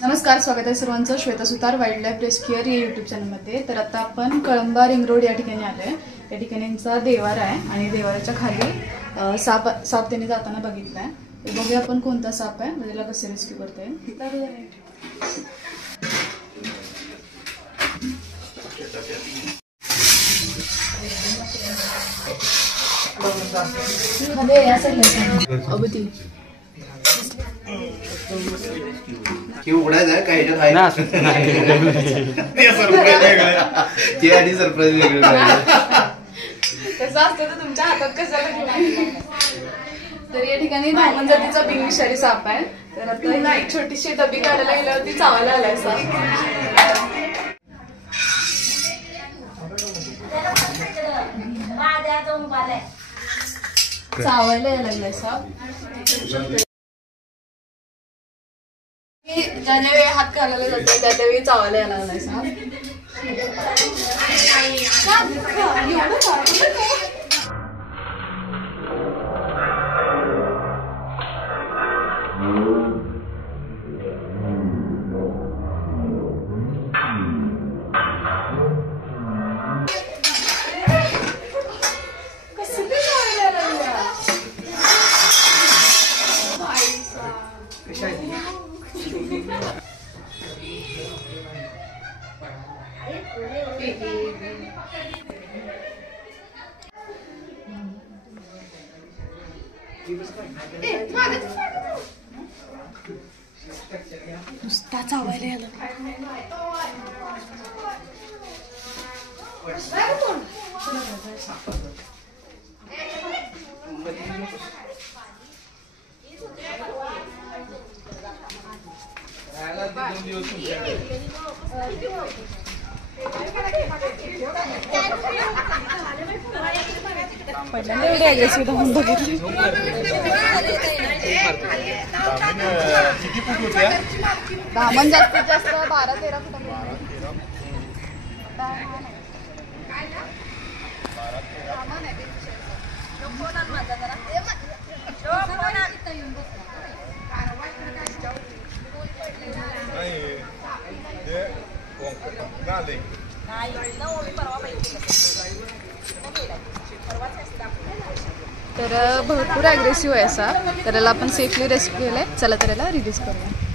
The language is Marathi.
नमस्कार, स्वागत आहे सर्वांचं श्वेता सुतार वाईल्ड लाईफ रेस्क्यूअर या यूट्यूब चॅनलमध्ये। तर आता आपण कळंबा रिंग रोड या ठिकाणी आलोय। या ठिकाणीचा देवारा आहे आणि देवाराच्या खाली साप त्यांनी जाताना बघितलाय। बघूया आपण कोणता साप आहे, म्हणजे त्याला कसे रेस्क्यू करता येईल। की उघडायचं काय सरप्राईज वेगळं कसं असतं तर तुमच्या हातात कसं तर या ठिकाणी धामण जातीचा बिनविषारी साप आहे। तर आता एक छोटीशी डबी काढायला गेल्यावरती चावायला आलाय साप। चावायला यायला लागलाय साप। ज्या वेळी हात घालायला जातो त्या वेळी चावायला यायला लागलाय साप। नुसता चावायला यायला पहिल्यांदा एवढी अग्रेसिव्ह होऊन बघितली। धामण जास्तीत जास्त 12-13 फुटांपर्यंत। तर भरपूर अग्रेसिव्ह आहे असा, तर याला आपण सेफली रेस्क्यू केलंय। चला तर याला रिलीज करूया।